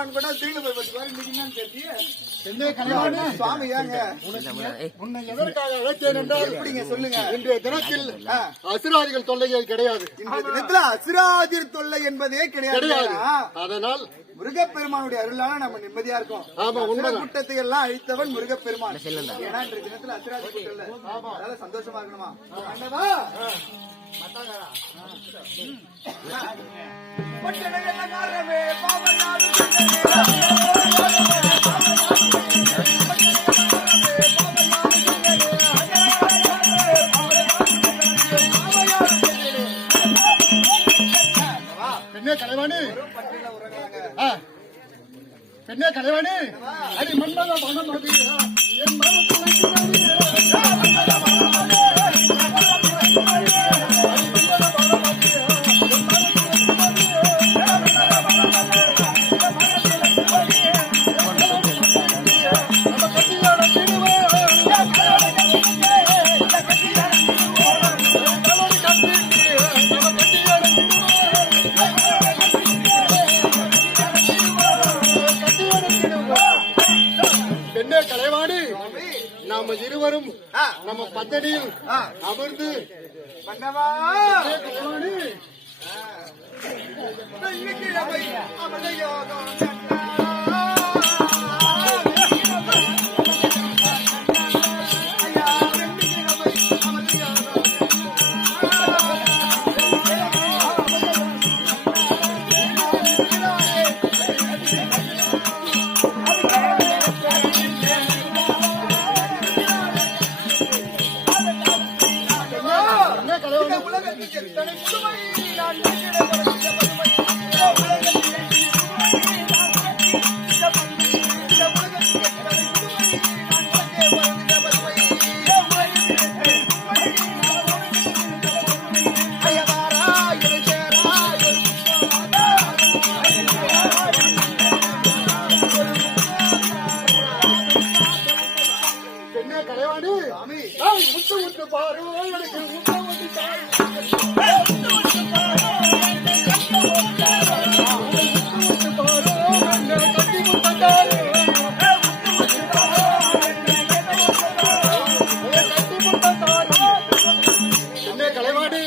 முருகப்பெருமான் கூட தீல போய் பட்டு பாரு என்னன்னு தெரியல. சுவாமி ஏங்க உன்னை எதற்காக அழைத்தேன் என்றால் எப்படிங்க சொல்லுங்க. இன்றைய தினத்தில் அசுராதிகள் தொல்லைகள் கிடையாது. இன்றைய தினத்துல அசுராதிர் தொல்லை என்பதே கிடையாது. அதனால் முருகப்பெருமானுடைய அருளால நம்ம நிம்மதியா இருக்கோம். கூட்டத்தை எல்லாம் அழித்தவன் முருகப்பெருமான். ஏன்னா இன்றைய தினத்துல அசுராதி கூட்டம் இல்ல, அதனால சந்தோஷமா இருக்கணுமா? பெண்ணே கலைவாணி அடி மன்மத மனமதி என் நாம இருவரும் நம்ம பந்தடியில் அமர்ந்து முத்து முத்து பாரு எனக்கு முத்த முத்து கலைவாடி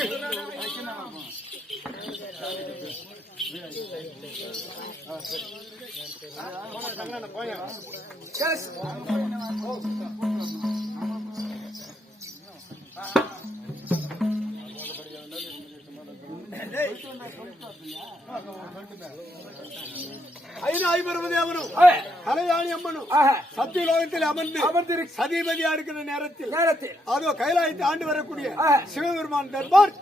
ஐம்பருவதேவனும் கலையாணி அம்மனும் சத்தியலோகத்தில் அமர்ந்து சதிபதியா இருக்கிற நேரத்தில் அதோ கைலாயத்தை ஆண்டு வரக்கூடிய சிவபெருமான் தர்பார்